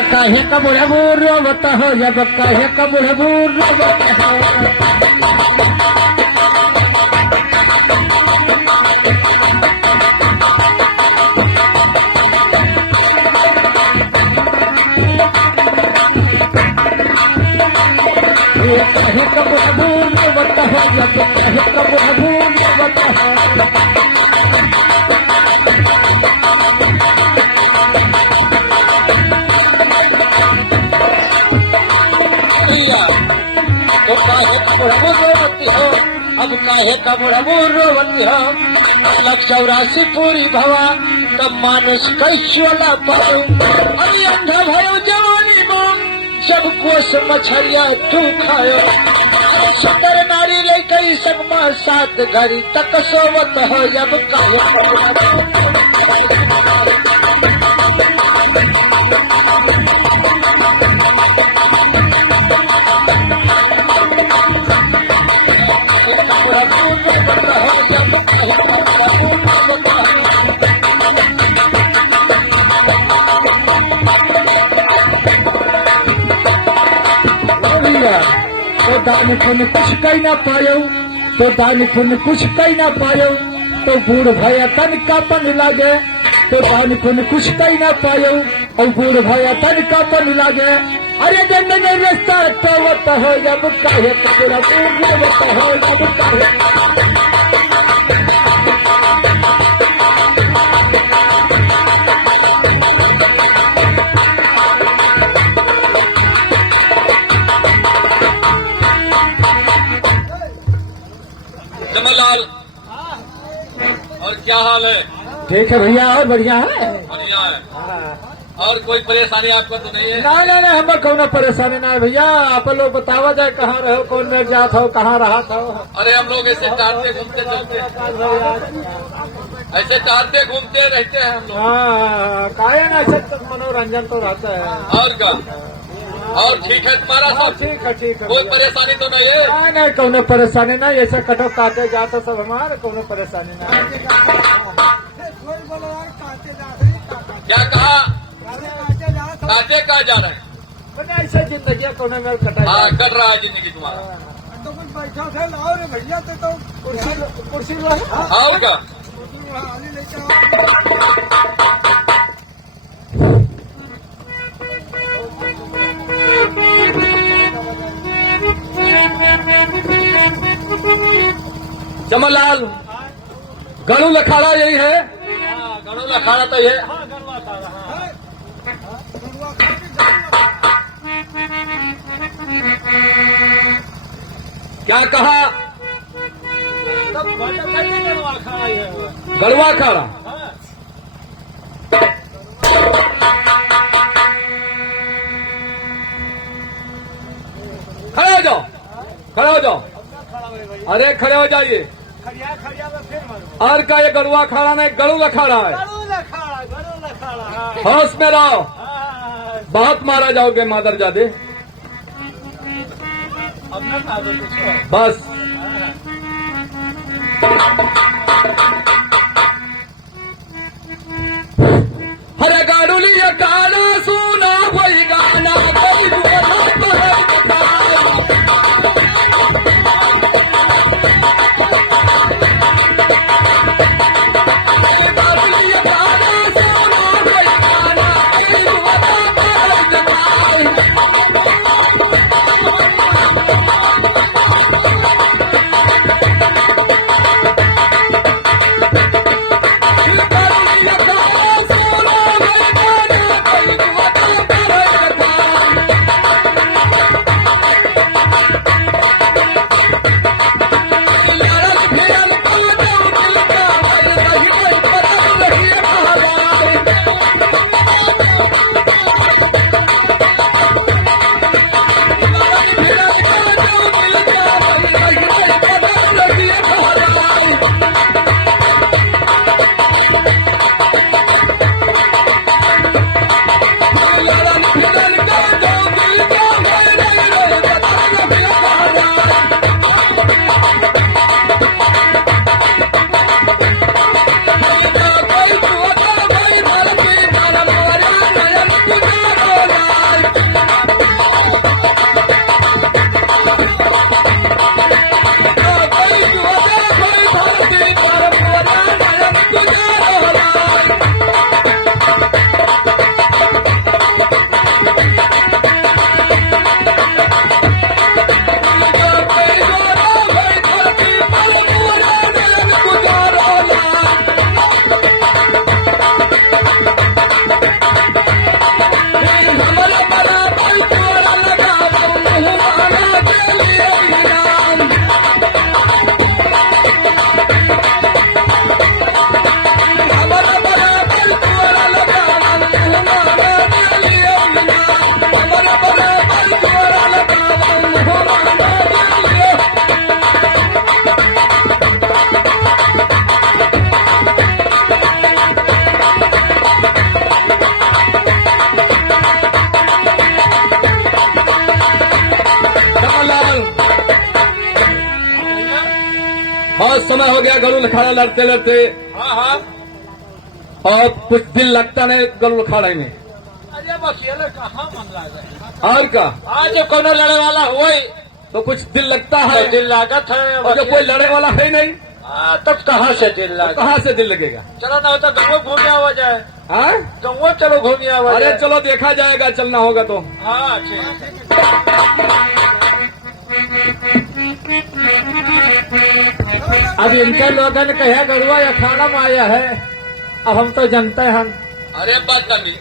काहे का बुढ़बूर रोवत हो जब काहे का बुढ़बूर रोवत हो ये काहे का बुढ़बूर रोवत हो जब काहे का बुढ़बूर रोवत हो तो काहे का बुढ़बूर रोवती हो अब काहे का बुढ़बूर रोवती हो 184 पूरी भवा तब मानुष कैश्वला पाऊ अरे अंधा भयो जवानी में सब कोस मछरिया तू खायो अरे सुंदर नारी ले कई सकमा सात घड़ी तक सोवत हो जब काहे तो दानी पुण्य कुछ कही ना पायो तो दानी पुण्य कुछ कही ना पायो तो बूढ़ भैया तन का पन लागे तो दानी पुण्य कुछ कही ना पायो और बूढ़ भैया तन का पन लागे अरे जन रास्ता तो हो जब काहे पूरा हो जब काहे जमलाल और क्या हाल है? ठीक है भैया और बढ़िया है बढ़िया है। और कोई परेशानी आपको तो नहीं है? नहीं हमें कौन परेशानी ना है भैया आप लोग बतावा जाए कहाँ रहो कौन मेरे जात हो कहाँ रहा था अरे हम लोग ऐसे टहलते घूमते चलते ऐसे टहलते घूमते रहते हैं हम लोग। हाँ काहे ना ऐसे मनोरंजन तो रहता है और क्या? और ठीक है तुम्हारा सब? ठीक है कोई परेशानी तो नहीं है? नहीं कौन परेशानी ना ऐसे कटो काटे जाते सब हमारे कौन परेशानी ना क्या कहा? काटे कहा जा रहे हैं? ऐसे जिंदगी कौन में कटा हाँ कट रहा है जिंदगी तुम्हारा। तो कुछ बैठा थे लाओ रे भैया तो कुर्सी और क्या? जमलाल गणु लखाड़ा यही है? गणु लखाड़ा तो ये क्या कहा? गड़वा खाड़ा खड़े हो जाओ खड़े हो जाओ अरे खड़े हो जाइए और का ये गड़ुआ खाड़ा नहीं गड़ू लखाड़ा है। होश में रहो बहुत मारा जाओगे मादर जादे बस हरे गाड़ुली ये गाना सुना वही गाना समय हो गया गरुड़ अखाड़ा लड़ते लड़ते, हाँ हाँ। और कुछ दिन लगता नहीं गरुड़ अखाड़े में। अरे अब अकेले कहाँ मन लागे। और का आज कोनो लड़े वाला हुआ तो कुछ दिन लगता है, दिल लागत है। और जब कोई लड़े वाला है नहीं तब कहाँ से दिल तो लागे। कहाँ से दिल लगेगा। चलो ना होता गाँव घूमे आवा जाए। हाँ गाँव चलो घूमे आवा अरे जाए। चलो देखा जाएगा, चलना होगा तो। हाँ ठीक। अब इनके लोगों ने कहा गरुआ अखाड़ा में आया है, अब हम तो जानते हैं। अरे बदतमीज,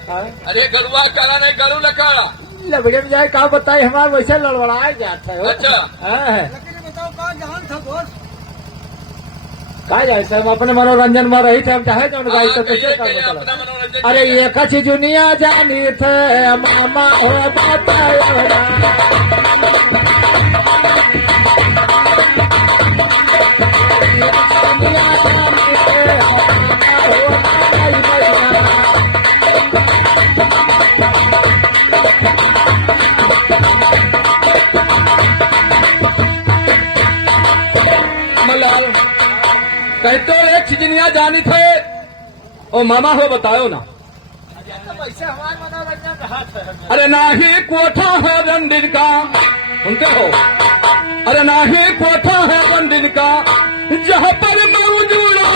अरे गरुआ अखाड़ा नहीं गरुड़ अखाड़ा। लबड़े में जाए कहा बताए हमारे वैसे लड़बड़ाए जाते है। अच्छा। लेकिन ये बताओ कहाँ जहान था बोस? कहा जाए सर, हम अपने मनोरंजन में रही थे, हम चाहे जो गाई तो कहिए, कैसे काम कहिए, चला। अपना मनोरंजन अरे कीजिए। ये कछ दुनिया जानी थे मामा हो बतायो ना। दुनिया जानी थे मामा हो बतायो ना। मलाल कहते एक चिजनिया जानी थे, ओ मामा हो बताओ ना। वैसे हमारा मनोरंजन रहा था। अरे नाही कोठा है रंदिन का, सुनते हो। अरे नाही कोठा है रंदिन का, जहाँ पर मौजूद हो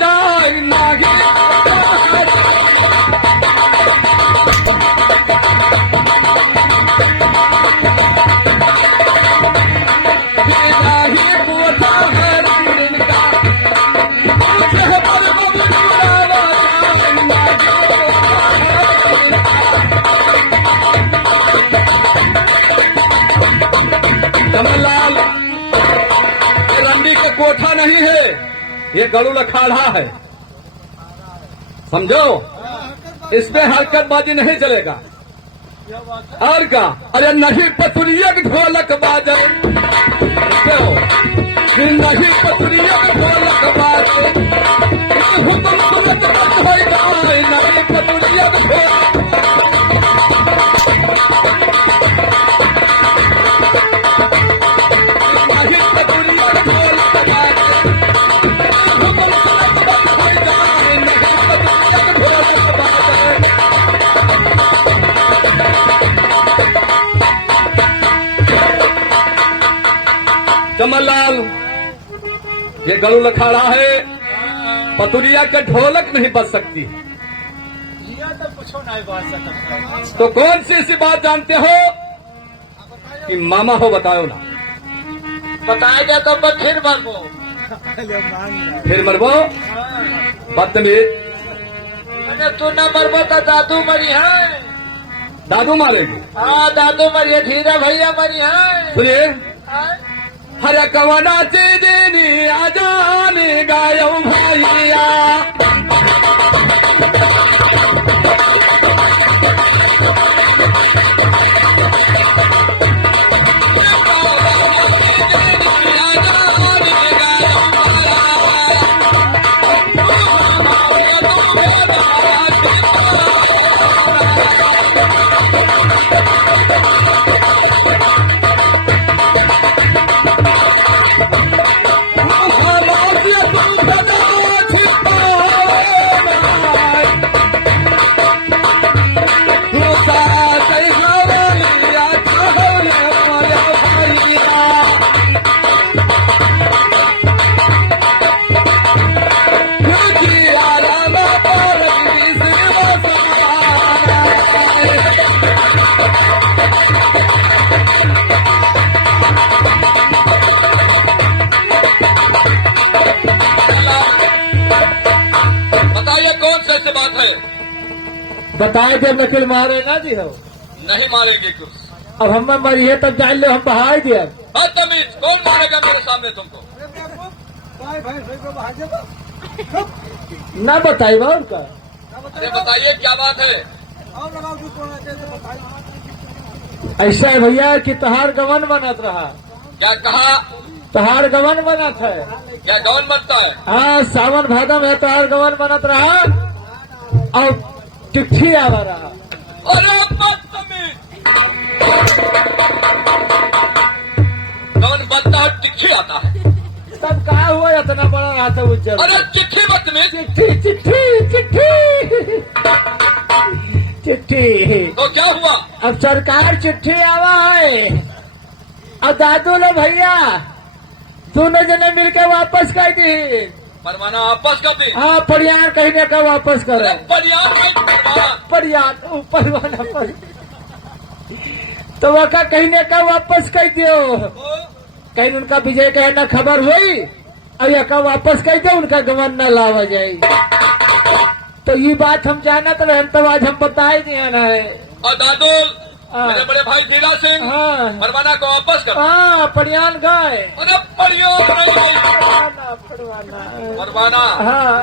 जाए नाही कोठा है। नाही कोठा है रंदिन का, जहाँ पर मौजूद हो जाए नाही कोठा है रंदिन का। कमललाल, ये रंडी का कोठा नहीं है, ये गरुड़ अखाड़ा है, समझो। इसमें हरकतबाजी नहीं चलेगा। और का अरे नहीं पतुरिया की ढोलक बाजे, क्यों नहीं पतुरिया की ढोलक बाजे, हुक्म सुनत मत होई जाए, नहीं पतुरिया की ढोलक। नहीं पतुरिया की ढोलक बाजे, हुक्म सुनत मत होई जाए, नहीं पतुरिया की ढोलक बाजे। कमललाल, ये गरुड़ अखाड़ा है, पतुरिया का ढोलक नहीं बज सकती। जिया तो कुछ नहीं बात सकता। तो कौन सी ऐसी बात जानते हो कि मामा हो बताओ ना। बताया जाए तो मैं फिर मरबो। पहले मांग फिर मरबो बदतमीज। अरे तू न मरबो तो दादू मरी है। दादू मारेगी। हाँ दादू मरी है, धीरा भैया मरी है। सुनिए, हाँ? हर कवना चीज आजान गायो भैया। बताइए कौन सी ऐसी बात है। बताए जब नकल मारे ना दी हो। नहीं मारेंगे कुछ। अब हम मरी है तब जान लो हम बहाई दिया। बदतमीज, कौन मारेगा मेरे सामने तुमको। भाई भाई भाई को बाहर जाओ। ना बताई बा उनका। अरे बताइए क्या बात है। और लगाओ जो कौन है कैसे बताइए। ऐसा है भैया कि तहार गवन बनत रहा। क्या कहा। तहार गवन बनत है। क्या गौन बनता है। हाँ सावन भादम है, तहार गवन बनत रहा और चिट्ठी आवा रहा। अरे बदतमीज, गौन बनता है टिक्की आता है। तब कहा हुआ इतना बड़ा बात उज्जवल। अरे चिट्ठी मत में चिट्ठी चिट्ठी चिट्ठी चिट्ठी। तो क्या हुआ? अब सरकार चिट्ठी आवा है और दादू लो भैया दोनों जने मिलके वापस कर दी। परवाना वापस कर दी। हाँ परियार कहने का वापस करे। परियार भाई परवाना। परियार परवाना पर तो वका कहने का वापस कर दियो। कहीं उनका विजय कहना खबर हुई और यका वापस कर दो उनका गवर्नर न लावा जाए। तो ये बात हम जानत रहे तो आज हम बताए दिया ना है। और दादुल मेरे बड़े भाई धीरा सिंह हाँ परवाना को वापस कर। हाँ परियान गए। अरे परियों परवाना परवाना परवाना। हाँ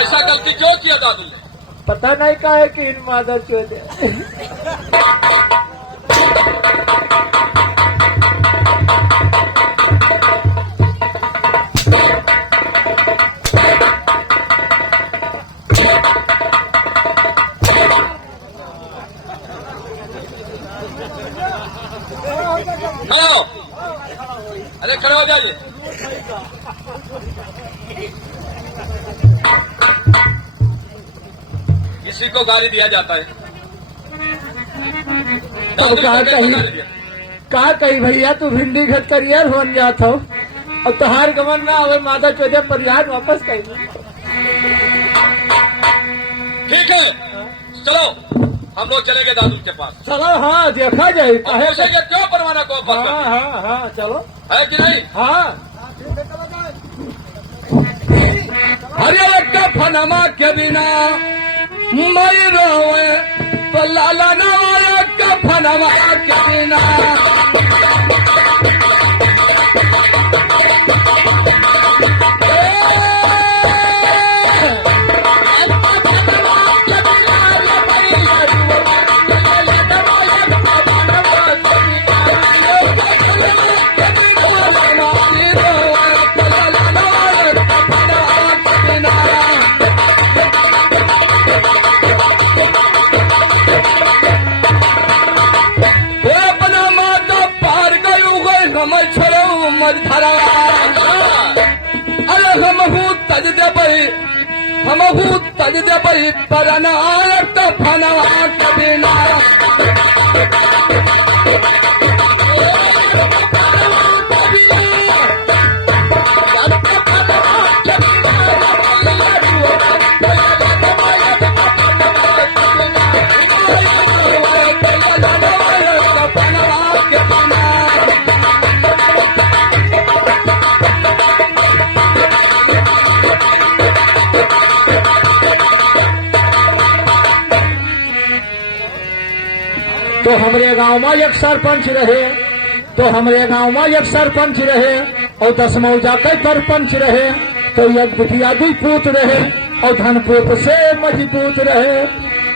ऐसा गलती क्यों किया दादुल ने? पता नहीं का है कि इन मादा चोदे। आओ अरे खड़े हो जाइए। किसी को गाली दिया जाता है तो कहा कही भैया तू भिंडी घट करियर बन जात हो और तोहार गमन ना हो माता चौदह परिवार वापस कर। ठीक है चलो हम लोग चलेंगे दादू के पास। चलो हाँ देखा जाए। और पूछेंगे क्यों परवाना को वापस हाँ कर हाँ हाँ चलो है कि नहीं? हाँ। हरे एक फनमा के बिना मई रोए तो लाला ना एक फनमा के बिना। हमहू तज दे बही परना फना बिना। तो हमारे गांव में एक सरपंच रहे। तो हमारे गांव में एक सरपंच रहे और 10 मौजा के सरपंच रहे। तो एक बिटिया 2 पूत रहे और धनपूत से मजबूत रहे।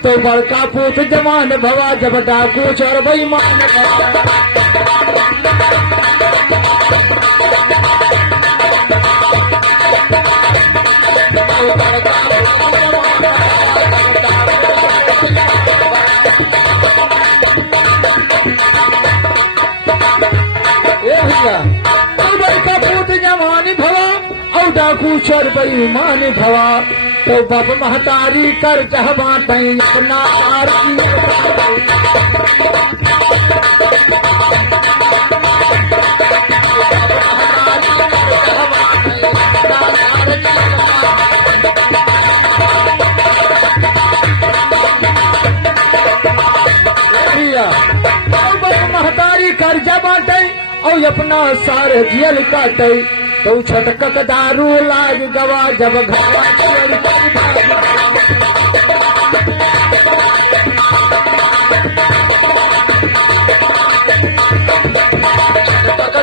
तो बड़का पूत जवान भवा जब डाकू चोर बेईमान बड़का पूत जवान भवा और डाकू चोर बेईमान भवा। तो बब महतारी कर चाहबा तई अपना महतारी कर्जा बाटे और अपना सारे जियल काटे। तो छटक दारू लाग गवा जब घरवा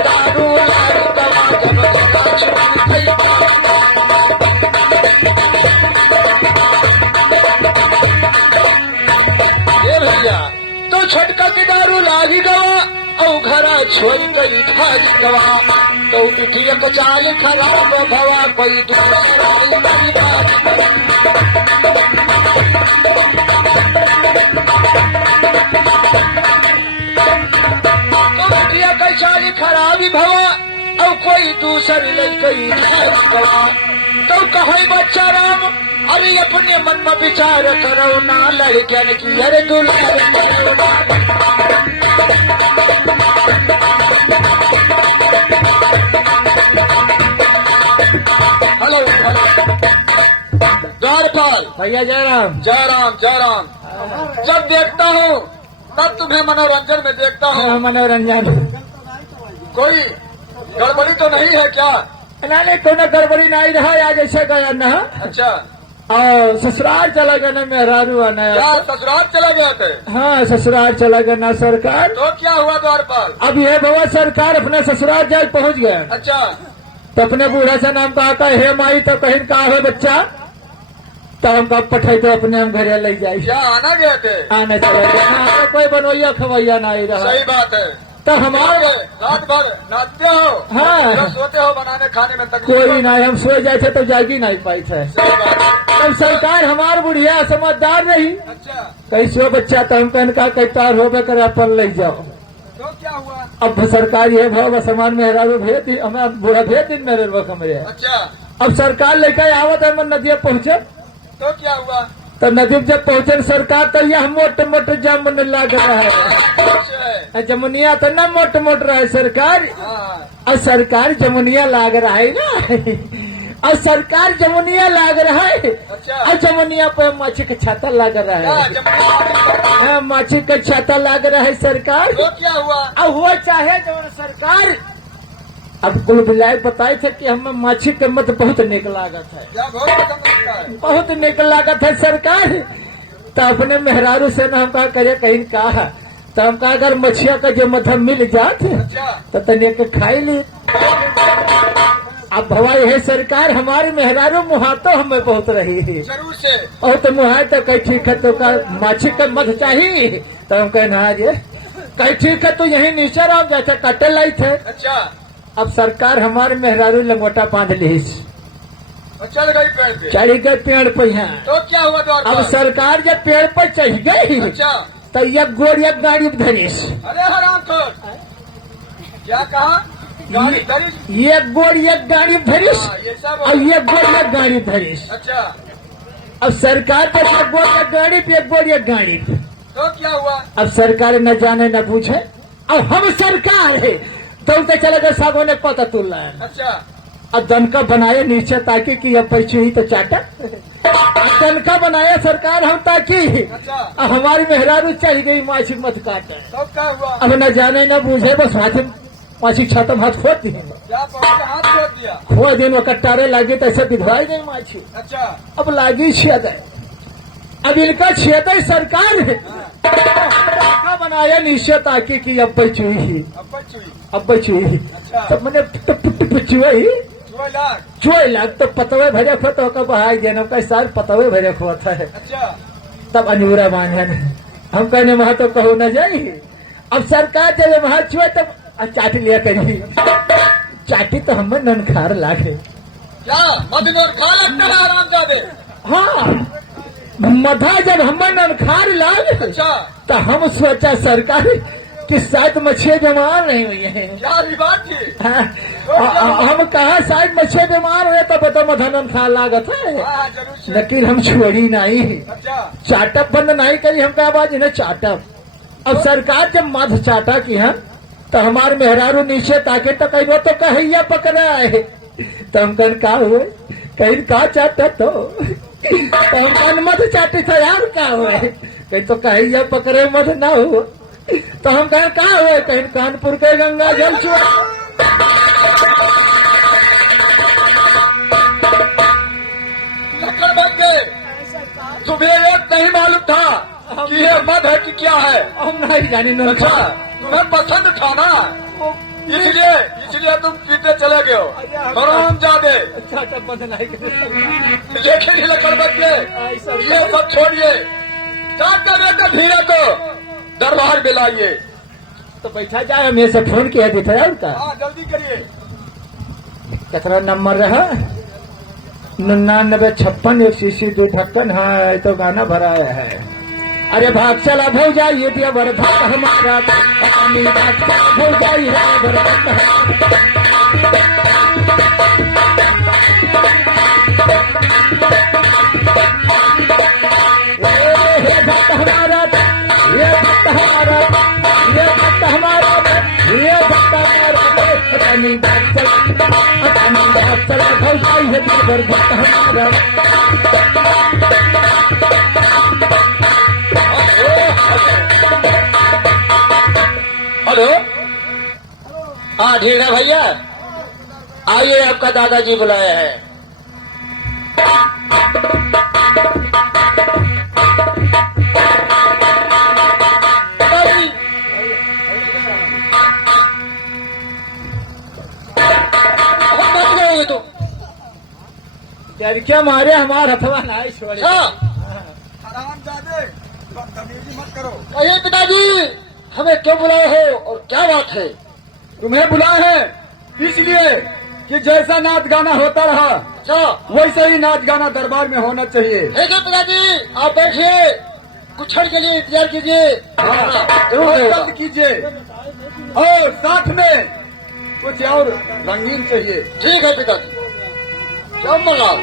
दारू लाग गवा जब भैया तो छटका के दारू लागी गवा और घरा छोड़ गई भारी गवा। तो बिटिया को चाल खराब भवा कोई तो बिटिया का चाल खराबी भवा और कोई दूसरी ले गई गवा तो कहे बच्चा राम अरे अपने मन में विचार करो ना लड़कियन की अरे दुल्हन हेलो द्वारपाल भैया जयराम। जयराम जयराम जब देखता हूँ तब तुम्हें मनोरंजन में देखता हूँ मनोरंजन कोई गड़बड़ी तो नहीं है क्या? नहीं कोनो गड़बड़ी नहीं रहा आज ऐसे गया न। अच्छा और ससुराल चला गया ना मेहरारू आना। क्या ससुराल चला गया थे? हाँ ससुराल चला गया ना सरकार। तो क्या हुआ द्वारपाल? अब ये बाबा सरकार अपने ससुराल जाए पहुंच गया अच्छा तो अपने बूढ़ा से नाम कहा हे माई तो कहीं कहा है बच्चा तो हम कब पठाई तो अपने हम घरे ले जाए। क्या आना गए थे? आने चला गया हाँ, कोई बनोइया खवैया नहीं रहा। सही बात है। तो हमारे रात भर नाचते हो हाँ। जब सोते हो बनाने खाने में तकलीफ कोई नहीं हम सो जाए थे तो जागी नहीं पाई थे। सही बात है। तब सरकार हमार बुढ़िया समझदार रही अच्छा कैसे बच्चा तो हम कहन का कैतार होबे करे अपन ले जाओ। तो क्या हुआ? अब सरकार ये भाव सामान मेहरा भेज दी हमें बूढ़ा भेज दिन मेरे वक्त में। अच्छा अब सरकार लेकर आवत है नदिया पहुंचे तो क्या हुआ? तो नदी जब पहुंचे सरकार तो यह मोटे मोटे जामुन लग रहा है। अच्छा जमुनिया तो न मोटे मोटे रहा है सरकार। हाँ और सरकार जमुनिया लाग रहा है ना और सरकार जमुनिया लाग रहा है अच्छा और जमुनिया पे माछी का छाता लग रहा क्या है। जब हाँ, माछी का छाता लग रहा है सरकार। तो क्या हुआ? अब हुआ चाहे जो सरकार अब कुल मिलाए बताए थे कि हमें माछी के मत बहुत निक लागत है। क्या बहुत पसंद लगता है? बहुत निक लागत है सरकार। तो अपने मेहरारू से न हम कहा करे कहीं कहा तो हम कहा अगर मछिया का जो मत मिल जात अच्छा तो तनिया के खाई ली। अब भवाई है सरकार हमारे मेहरारू मुहातो हमें बहुत रही है जरूर से और तो मुहाय तो कहीं ठीक है तो का माछी का मत चाहिए तो हम कहना ये कहीं ठीक है तो यही नीचे रहो जैसे कटे लाई थे। अच्छा अब सरकार हमारे मेहरारू लंगोटा बांध ली और चल गई पेड़ पे। चढ़ी गए पेड़ पर यहाँ। तो क्या हुआ द्वारपाल? अब सरकार जब पेड़ पर चढ़ गई अच्छा तो एक गोड़िया गाड़ी धरिस अरे हराम खोर क्या कहा? गाड़ी धरिस? ये गोड़िया गाड़ी धरिस हाँ, ये सब और ये गोड़िया गाड़ी धरिस। अच्छा अब सरकार पर एक गोड़िया गाड़ी पे एक गोड़िया गाड़ी पे। तो क्या हुआ? अब सरकार न जाने न पूछे अब हम सरकार है तो उनके चले गए सागों ने पता तुल रहा है। अच्छा अब दनका बनाए नीचे ताकि कि अब पैसे ही तो चाटा दनका बनाया सरकार हम ताकि अच्छा अब हमारी मेहरारू चढ़ गई माछी मत काटे। तो क्या हुआ? अब न जाने न बूझे बस हाथ माछी छाता हाथ खोद दी क्या पहुंचे हाथ छोड़ दिया? खो दिन वो कट्टारे लागे तो ऐसे दिखवाई गई माछी। अच्छा अब लागी छेद अब इनका छेद सरकार है दनका बनाया नीचे ताकि कि अब पैसे ही अब बचुई अब बची अच्छा तब मैंने चुई 2 लाख चुई लाग तो पतवे भरे खो तो का बहाई देना का सार पतवे भरे खोता है। अच्छा तब अंजूरा बांधन हम कहने वहां तो कहो न जाई। अब सरकार जब वहां छुए तब चाटी लिया करी चाटी तो हमें ननखार लागे। क्या मधुनोर खा लगता है आराम का दे? हाँ मधा जब हमें ननखार लागे अच्छा तो हम सोचा सरकार कि शायद मछली बीमार नहीं हुई है। क्या रिवाज थी? हम कहा शायद मच्छे बीमार हुए तो बता मधनन खा लागत है हाँ जरूर से। लेकिन हम छोड़ी नहीं अच्छा चाटप बंद नहीं करी हम कहा बाज इन्हें चाटप। अब सरकार जब मध चाटा की है तो हमारे मेहरारू नीचे ताके तो कहीं वो तो कहिया पकड़ा है तो हम कहीं का हुए कहीं का चाटा तो हम कहीं मध चाटी था यार का हुए कहीं तो कहिया पकड़े मध ना हुआ तो हम कहें कहा हुए कहीं कानपुर के गंगा जल चुआ। लखन बन गए तुम्हें एक नहीं मालूम था कि ये मद है कि क्या है? हम नहीं जाने न अच्छा तुम्हें पसंद था ना इसलिए तुम पीते चले गए हो। हराम जादे चाटप बंद नहीं करे देखेंगे लखन बन गए ये सब छोड़िए चाहता बेटा धीरे को दरबार में लाइए। तो बैठा जाए हम से फोन किया देता है उनका हाँ जल्दी करिए। कितना नंबर रहा 9956 हाँ तो गाना भराया है। अरे भाग चला भो जाइए दिया वर्धा हमारा भो जाइए चला भौजाई है दिलबर भक्त हमारा। हेलो। हाँ ठीक है भैया, आइए आपका दादाजी बुलाए हैं। दादाजी, हम मत गए तो यार क्या मारे हमारा हथवा ना छोड़े। हाँ आराम जादे तमीजी मत करो। अरे पिताजी, हमें क्यों बुलाए हो और क्या बात है? तुम्हें बुलाए हैं इसलिए कि जैसा नाच गाना होता रहा अच्छा वैसा ही नाच गाना दरबार में होना चाहिए। ठीक है पिताजी, आप बैठिए, कुछ क्षण के लिए इंतजार कीजिए। जरूर जल्द कीजिए और साथ में कुछ और रंगीन चाहिए। ठीक है पिताजी, क्या मंगाओ?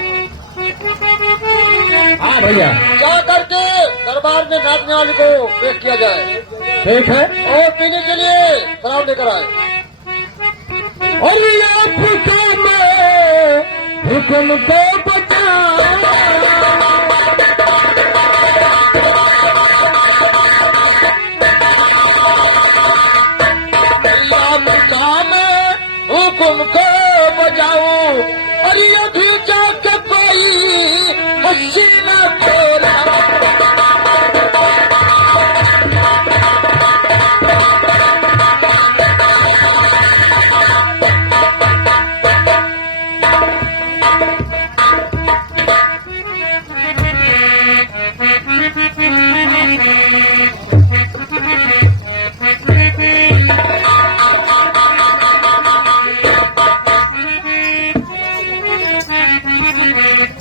हाँ भैया जा करके दरबार में नाचने वाले को पेश किया जाए ठीक है। और पीने के लिए शराब लेकर आए। और ये हुक्म हुक्म को बचा काम हुक्म को बजाओ और ये भी जाके कोई हसीना खोला।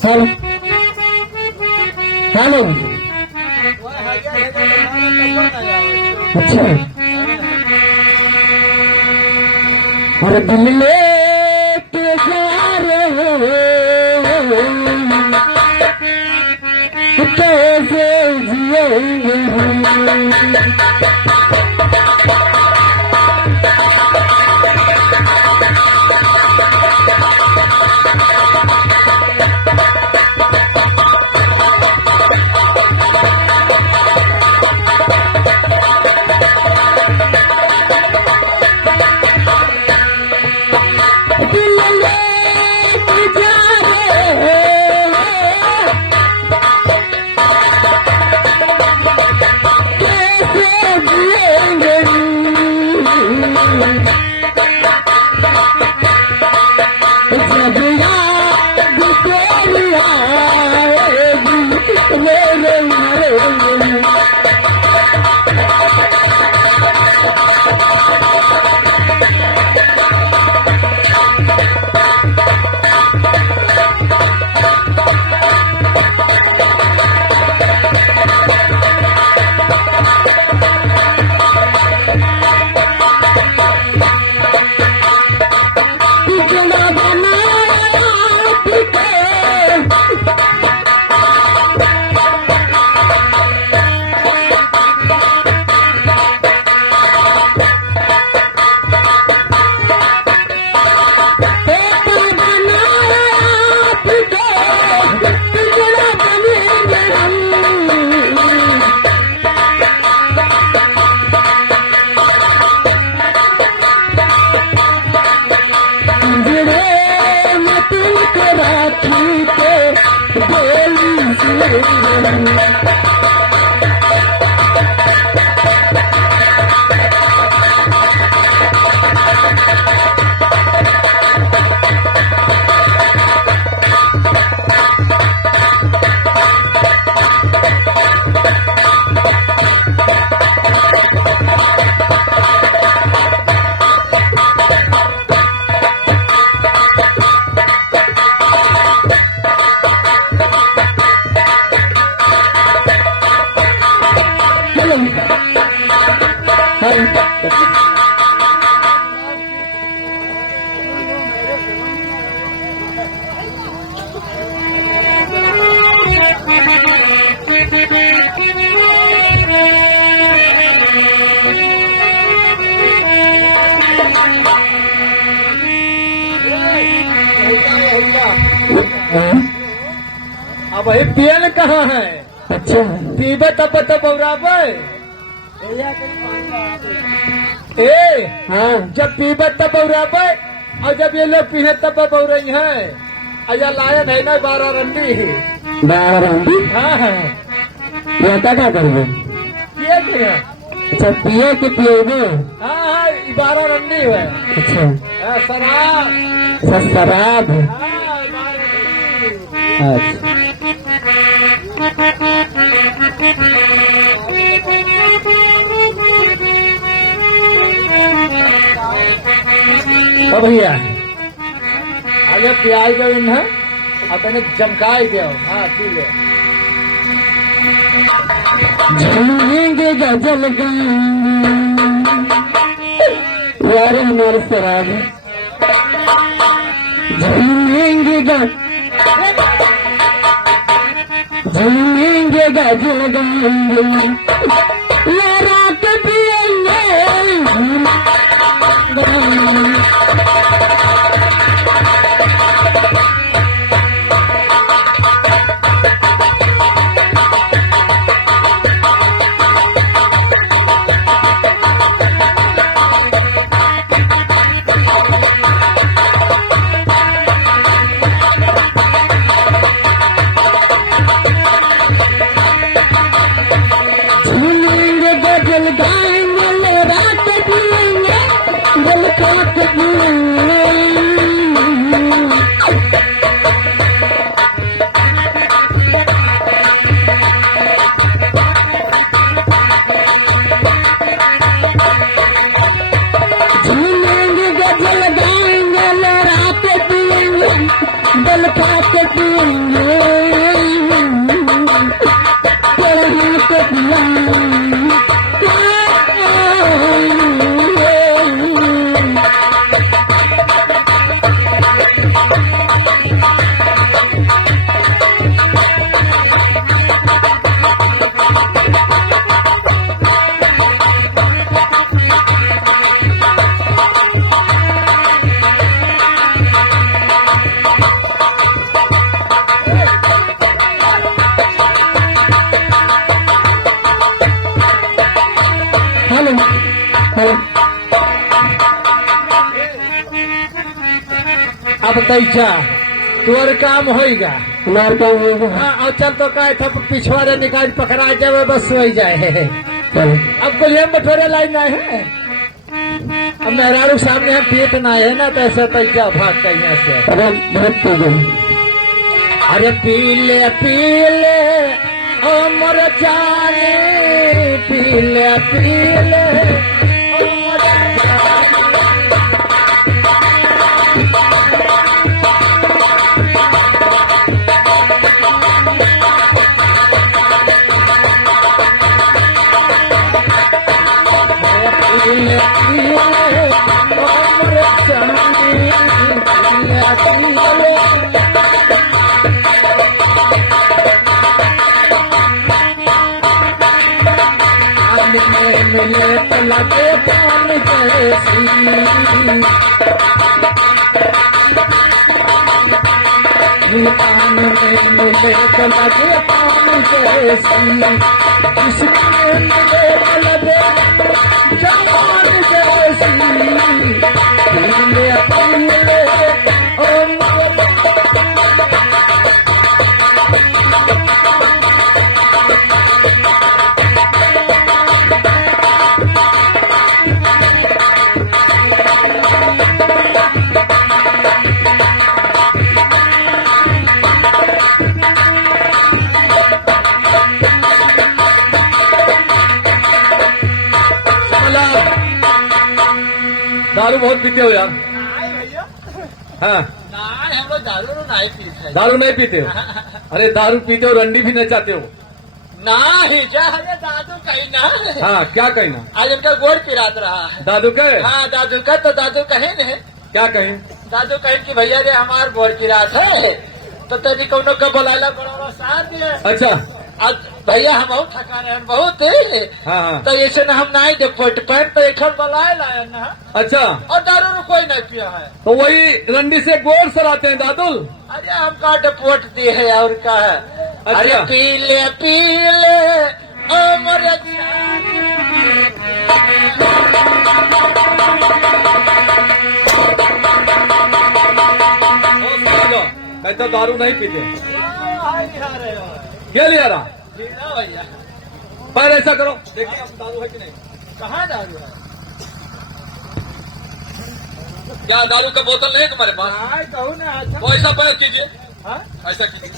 हेलो हेलो अच्छा अरे दिल में प्यारे कैसे जिएंगे अब वही पियल कहाँ है? अच्छा पीबे तब तो बौराबे। ए हाँ जब पीबे तब बौराबे और जब ये लोग पीहे तब बौरई है। अया लायन है ना 12 रंडी। 12 रंडी। हाँ हाँ ये क्या करबे? ये क्या? अच्छा पिए के पिएबे। हाँ हाँ 12 रंडी है। अच्छा शराब। शराब। हाँ 12 रंडी। अच्छा तो भैया अरे प्याज जो इन्हें अपने जमकाई दो। हाँ पी ले। झूमेंगे गजल गाएंगे यार हमारे शराब। झूमेंगे झूमेंगे गजल गाएंगे यारा के पिएंगे। अब तैचा तोर काम होगा। हमार काम होगा। हाँ और चल तो का था पिछवाड़े निकाल पकड़ा जाए बस हो जाए। चल अब कोई बटोरे लाइन ना है। अब मेहरारू सामने हम पेट ना है ना तो ऐसा तैचा भाग का यहाँ से। अरे बहुत पी गई। अरे पीले ओ मोर जाने पीले ओ मोर मिले तो लगे पान जैसी पान में मिले तो लगे पान जैसी इसमें मिले तो लगे जान जैसी पीले दारू बहुत पीते हो यार। हाँ हम लोग दारू नहीं पीते। दारू नहीं पीते हो? अरे दारू पीते हो रंडी भी नचाते हो? नहीं जा अरे दादू कहीं ना। हाँ क्या कहना? आज उनका गोड़ पिरात रहा है। दादू के? हाँ दादू का तो दादू कहे न। क्या कहें? दादू कहे कि भैया रे हमार गोड़ पिरात है तो तेरी कौनो का बोलाला बड़ा साथ दिए। अच्छा आज भैया हम बहुत थका रहे हैं बहुत है। हाँ हाँ तो ऐसे ना हम नहीं दे पोट पैर तो एक बलाए लाया ना अच्छा और दारू रू कोई नहीं पिया है। तो वही रंडी से गोल सराते हैं दादुल। अरे हम का डिपोट दिए है और का है। अरे अच्छा। पी ले ओ मोरे कहता दारू नहीं पीते क्या लिया रहा भैया पर ऐसा करो देखिए अब दारू है कि नहीं। कहाँ दारू है? क्या दारू का बोतल नहीं है तुम्हारे पास? हाँ कहूँ ना अच्छा। वो ऐसा पैर कीजिए हाँ? ऐसा कीजिए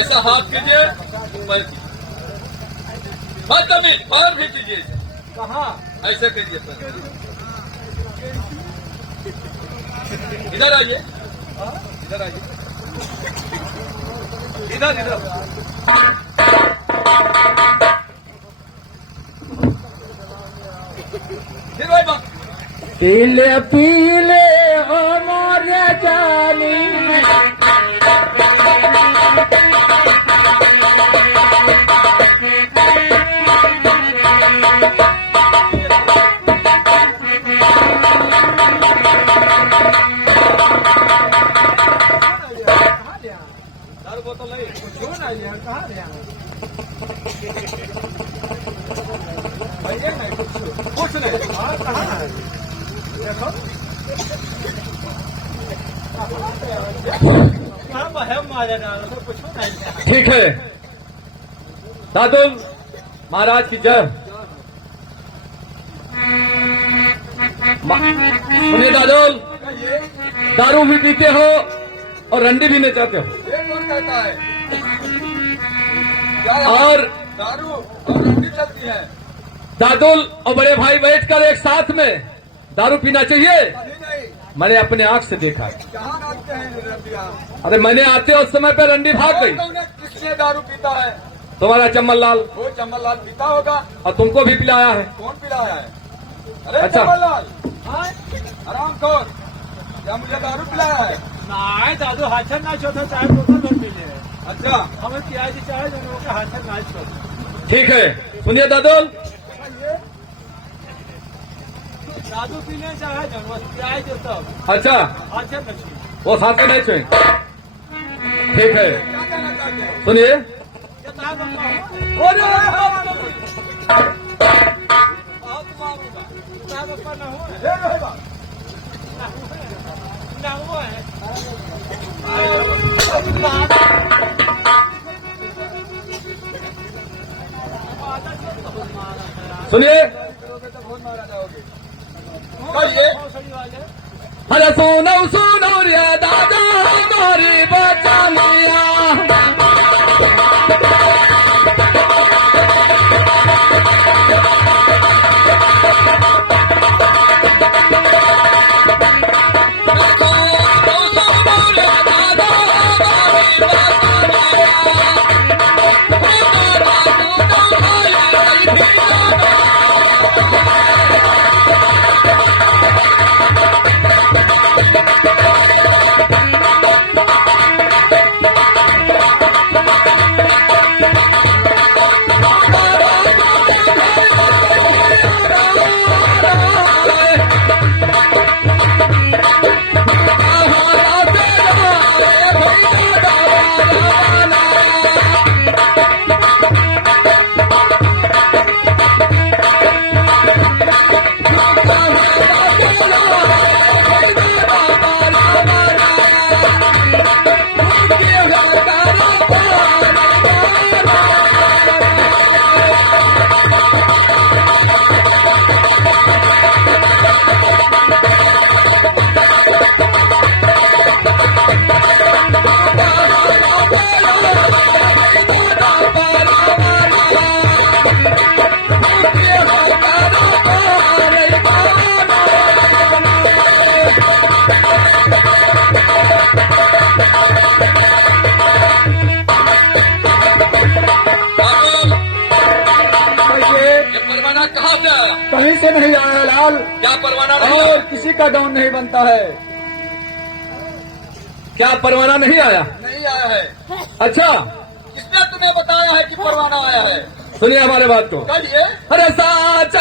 ऐसा हाथ कीजिए पैर कीजिए मत कभी और भी कीजिए कहाँ? ऐसे कीजिए पैर। इधर आइए इधर आइए इधर इधर फिर वही बात पी ले ओ मोरे जानी दारू बोतल नहीं क्यों ना लिया? कहाँ लिया? भैया नहीं कुछ नहीं हाँ कहाँ है? देखो कहाँ बहम मारे डालो तो कुछ नहीं लिया। ठीक है दादुल महाराज की जय। सुनिए दादुल दारू भी पीते हो और रंडी भी नचाते हो ये कौन कहता है? और दारू और रंडी चलती है? दादुल और बड़े भाई बैठकर एक साथ में दारू पीना चाहिए। कभी नहीं। मैंने अपने आंख से देखा है। कहाँ नाचते हैं रंडिया? अरे मैंने आते उस समय पे रंडी भाग गई। किसने दारू पीता है? तुम्हारा चम्मल लाल वो चम्मल लाल पीता होगा। और तुमको भी पिलाया है। कौन पिलाया है? अरे अच्छा। चम्मल लाल आराम खोर क्या मुझे दारू पिलाया है? नहीं दादू हाथन ना छोड़ो चाहे बोतल लोग मिले अच्छा हमें प्याज चाहे जनों का हाथन ना छोड़ो। ठीक है सुनिए दादुल दादू पीने चाहे जनों प्याज सब अच्छा हाथन न छीन। वो साथ में नहीं छुएंगे। ठीक है क्या कहना चाहते हैं? सुनिए ये तार बंदा हो अरे बहुत मारूंगा तार बंदा ना हो ये रहेगा। ना हुआ है। सुनिए करोगे तो बहुत मारा जाओगे। कहिए। अरे सुनो सुनो रे दादा हमारी बचानिया कहीं से नहीं आया लाल क्या परवाना नहीं और किसी का डाउन नहीं बनता है। क्या परवाना नहीं आया? नहीं आया है। अच्छा किसने तुम्हें बताया है कि परवाना आया है? सुनिए हमारे बात को। कहिए। अरे साच